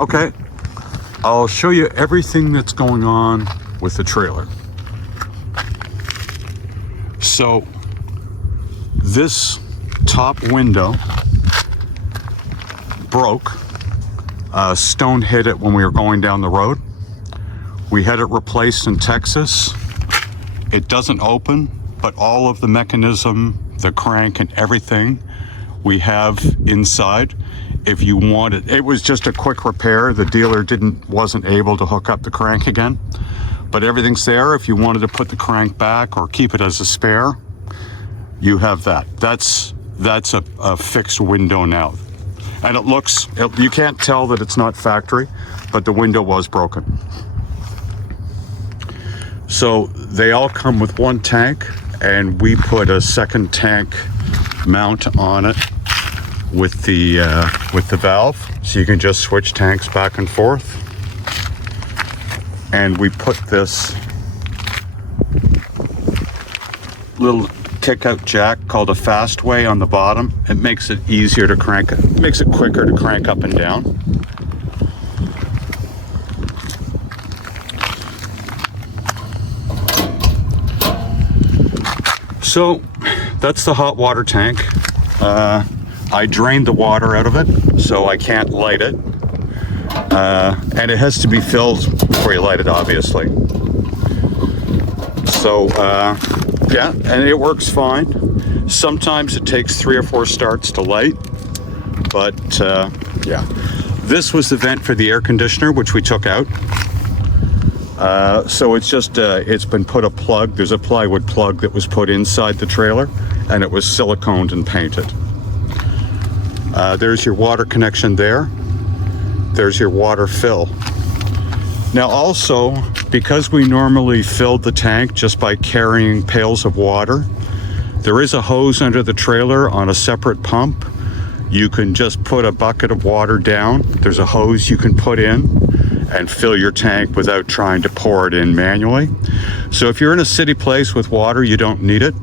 Okay, I'll show you everything that's going on with the trailer. So this top window broke. Stone hit it when we were going down the road. We had it replaced in Texas. It doesn't open, but all of the mechanism, the crank and everything we have inside. If you want it, it was just a quick repair. The dealer wasn't able to hook up the crank again, but everything's there. If you wanted to put the crank back or keep it as a spare, you have that. That's a fixed window now. And you can't tell that it's not factory, but the window was broken. So they all come with one tank, and we put a second tank mount on it with the valve, so you can just switch tanks back and forth. And we put this little kick-out jack called a Fastway on the bottom. It makes it easier to crank it, makes it quicker to crank up and down. So that's the hot water tank. I drained the water out of it, so I can't light it. And it has to be filled before you light it, obviously. So, yeah, and it works fine. Sometimes it takes 3 or 4 starts to light, but yeah. This was the vent for the air conditioner, which we took out. So it's just, it's been put a plug. There's a plywood plug that was put inside the trailer, and it was siliconed and painted. There's your water connection there. There's your water fill. Now also, because we normally filled the tank just by carrying pails of water, there is a hose under the trailer on a separate pump. You can just put a bucket of water down. There's a hose you can put in and fill your tank without trying to pour it in manually. So if you're in a city place with water, you don't need it,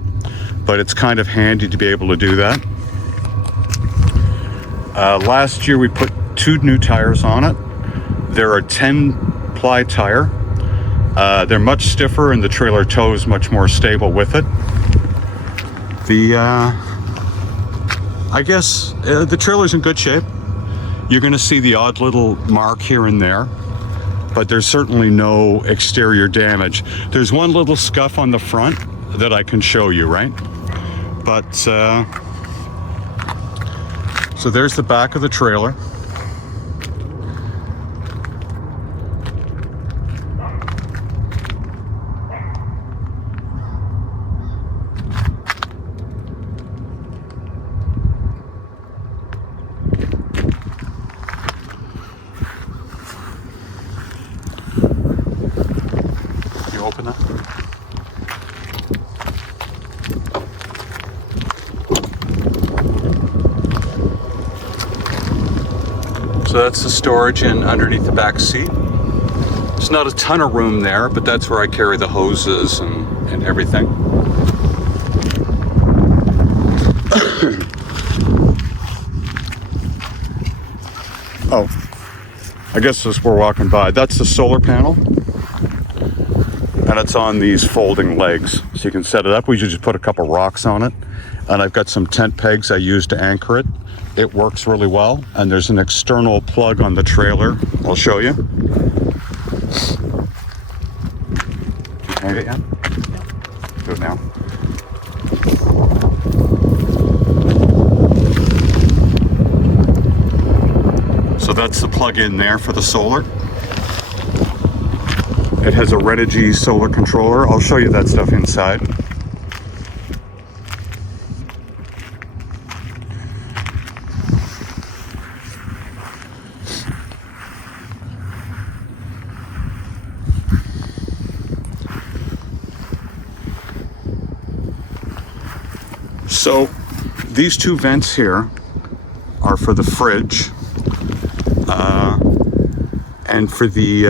but it's kind of handy to be able to do that. Last year we put 2 new tires on it. They're a 10-ply tire. They're much stiffer, and the trailer toe is much more stable with it. I guess the trailer's in good shape. You're gonna see the odd little mark here and there, but there's certainly no exterior damage. There's one little scuff on the front that I can show you, right? But, so there's the back of the trailer. You open that? So that's the storage in underneath the back seat. There's not a ton of room there, but that's where I carry the hoses and everything. Oh, I guess as we're walking by, that's the solar panel. And it's on these folding legs. So you can set it up. We just put a couple rocks on it. And I've got some tent pegs I use to anchor it. It works really well. And there's an external plug on the trailer. I'll show you. Hang it yet? Do it now. So that's the plug in there for the solar. It has a Renogy solar controller. I'll show you that stuff inside. So these 2 vents here are for the fridge, and for the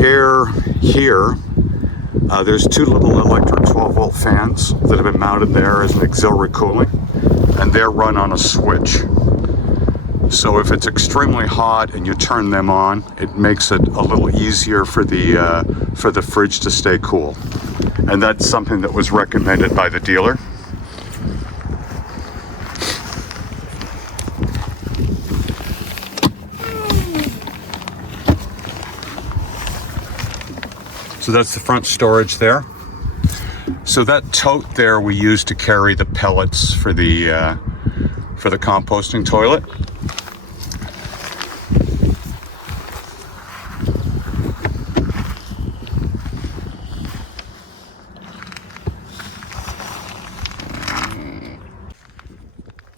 air here, there's 2 little electric 12-volt fans that have been mounted there as an auxiliary cooling, and they're run on a switch. So if it's extremely hot and you turn them on, it makes it a little easier for the fridge to stay cool. And that's something that was recommended by the dealer. So that's the front storage there. So that tote there we use to carry the pellets for the composting toilet.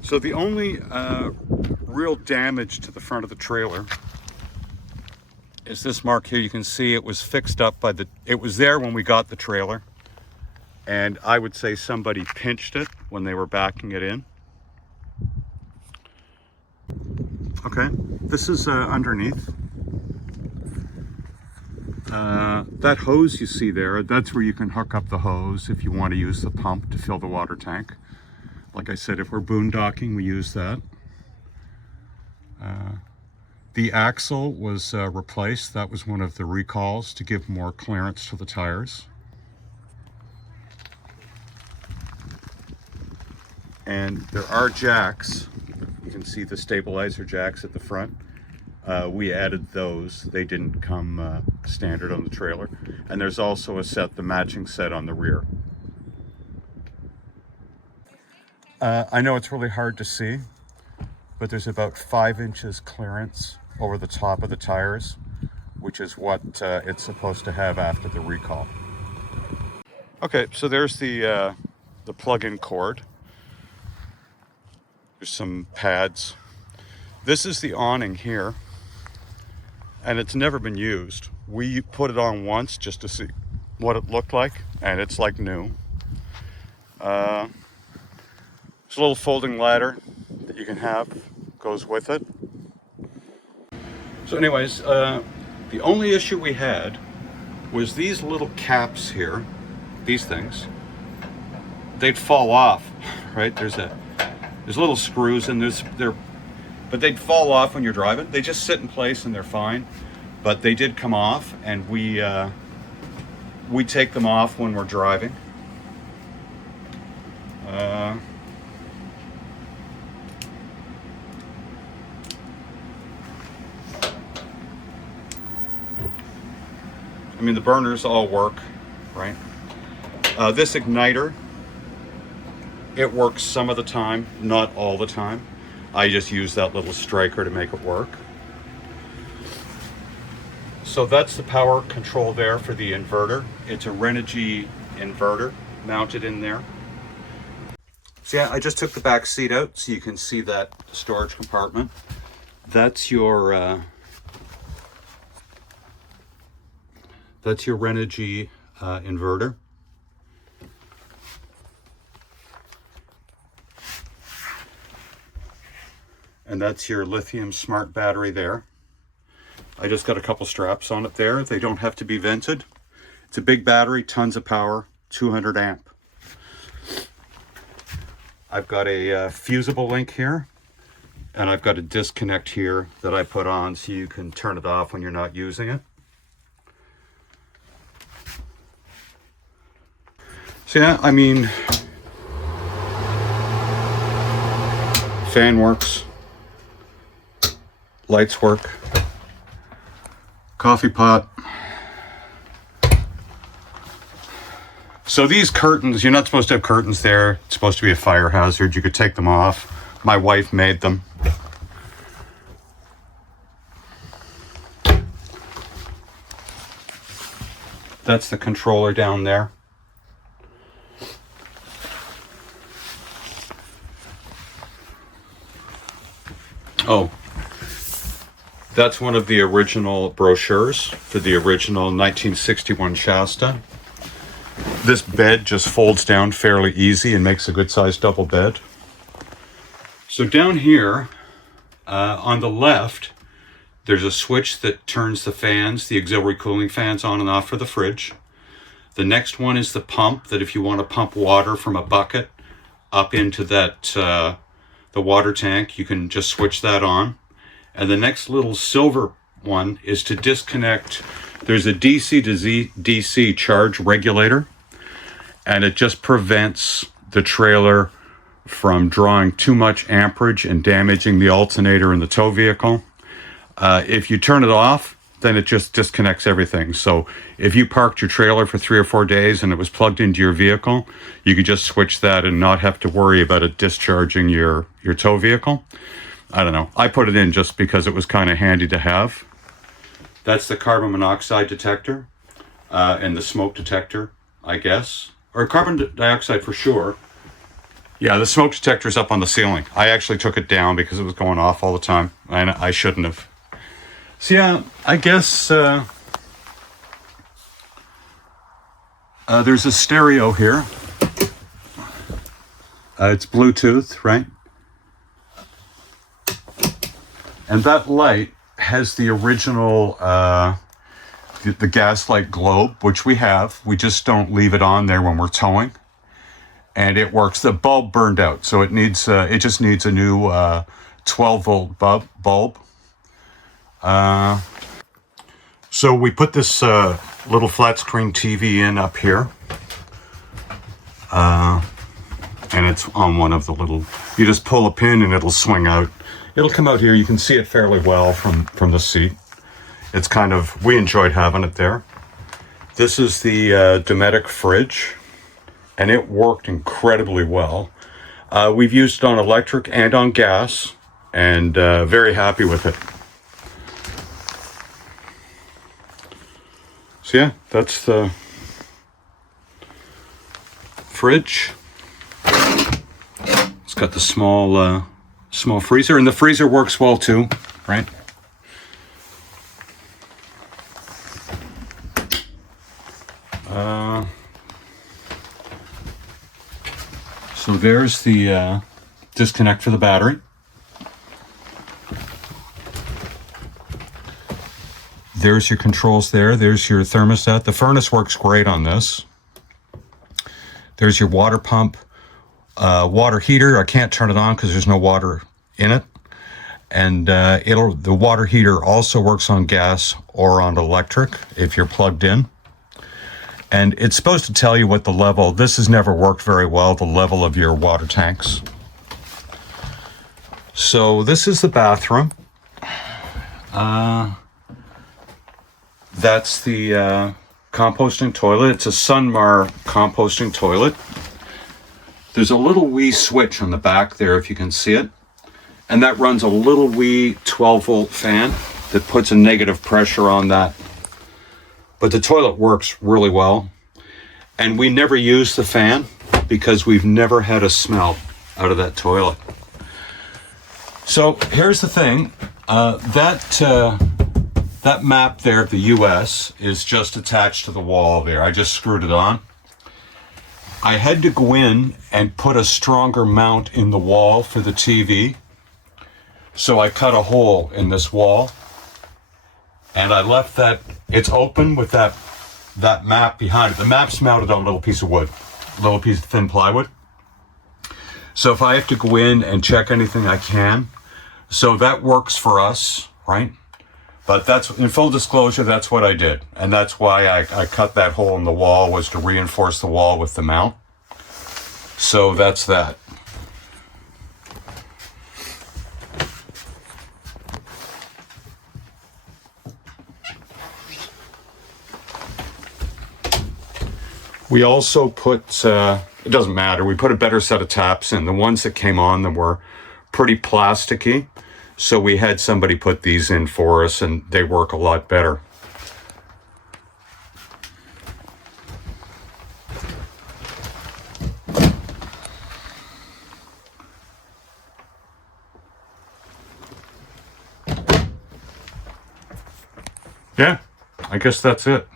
So the only real damage to the front of the trailer is this mark here. You can see it was fixed up by it was there when we got the trailer, and I would say somebody pinched it when they were backing it in. Okay, this is underneath. That hose you see there, that's where you can hook up the hose if you want to use the pump to fill the water tank. Like I said, if we're boondocking, we use that. The axle was replaced. That was one of the recalls to give more clearance to the tires. And there are jacks. You can see the stabilizer jacks at the front. We added those. They didn't come standard on the trailer. And there's also the matching set on the rear. I know it's really hard to see, but there's about 5 inches clearance over the top of the tires, which is what it's supposed to have after the recall. Okay, so there's the plug-in cord. There's some pads. This is the awning here, and it's never been used. We put it on once just to see what it looked like, and it's like new. There's a little folding ladder that you can have, goes with it. So anyways, the only issue we had was these little caps here, these things, they'd fall off, right? There's little screws and but they'd fall off when you're driving. They just sit in place and they're fine, but they did come off, and we take them off when we're driving. I mean, the burners all work, right? This igniter, it works some of the time, not all the time. I just use that little striker to make it work. So that's the power control there for the inverter. It's a Renogy inverter mounted in there. So yeah, I just took the back seat out so you can see that storage compartment. That's your Renogy inverter. And that's your lithium smart battery there. I just got a couple straps on it there. They don't have to be vented. It's a big battery, tons of power, 200 amp. I've got a fusible link here, and I've got a disconnect here that I put on so you can turn it off when you're not using it. So yeah, I mean, fan works, lights work, coffee pot. So these curtains, you're not supposed to have curtains there. It's supposed to be a fire hazard. You could take them off. My wife made them. That's the controller down there. Oh, that's one of the original brochures for the original 1961 Shasta. This bed just folds down fairly easy and makes a good sized double bed. So down here on the left, there's a switch that turns the fans, the auxiliary cooling fans, on and off for the fridge. The next one is the pump, that if you want to pump water from a bucket up into that the water tank. You can just switch that on. And the next little silver one is to disconnect. There's a DC to DC charge regulator, and it just prevents the trailer from drawing too much amperage and damaging the alternator in the tow vehicle. If you turn it off, then it just disconnects everything. So if you parked your trailer for 3 or 4 days and it was plugged into your vehicle, you could just switch that and not have to worry about it discharging your tow vehicle. I don't know. I put it in just because it was kind of handy to have. That's the carbon monoxide detector and the smoke detector, I guess. Or carbon dioxide for sure. Yeah, the smoke detector's up on the ceiling. I actually took it down because it was going off all the time, and I shouldn't have. So yeah, I guess there's a stereo here. It's Bluetooth, right? And that light has the original, the gaslight globe, which we have. We just don't leave it on there when we're towing. And it works. The bulb burned out, so it just needs a new 12-volt bulb. So we put this little flat screen TV in up here. And it's on one of the little, you just pull a pin and it'll swing out. It'll come out here. You can see it fairly well from the seat. It's kind of, we enjoyed having it there. This is the Dometic fridge, and it worked incredibly well. We've used it on electric and on gas, and very happy with it. So yeah, that's the fridge. It's got the small freezer, and the freezer works well too, right? So there's the disconnect for the battery. There's your controls there. There's your thermostat. The furnace works great on this. There's your water pump, water heater. I can't turn it on because there's no water in it. And the water heater also works on gas or on electric if you're plugged in. And it's supposed to tell you what the level, this has never worked very well, the level of your water tanks. So this is the bathroom. That's the composting toilet. It's a Sunmar composting toilet. There's a little wee switch on the back there, if you can see it. And that runs a little wee 12-volt fan that puts a negative pressure on that. But the toilet works really well. And we never use the fan because we've never had a smell out of that toilet. So here's the thing. That map there of the US is just attached to the wall there. I just screwed it on. I had to go in and put a stronger mount in the wall for the TV. So I cut a hole in this wall. And I left that, it's open with that map behind it. The map's mounted on a little piece of wood, a little piece of thin plywood. So if I have to go in and check anything, I can. So that works for us, right? But that's, in full disclosure, that's what I did. And that's why I cut that hole in the wall, was to reinforce the wall with the mount. So that's that. We also put, it doesn't matter, we put a better set of taps in. The ones that came on them were pretty plasticky. So we had somebody put these in for us, and they work a lot better. Yeah, I guess that's it.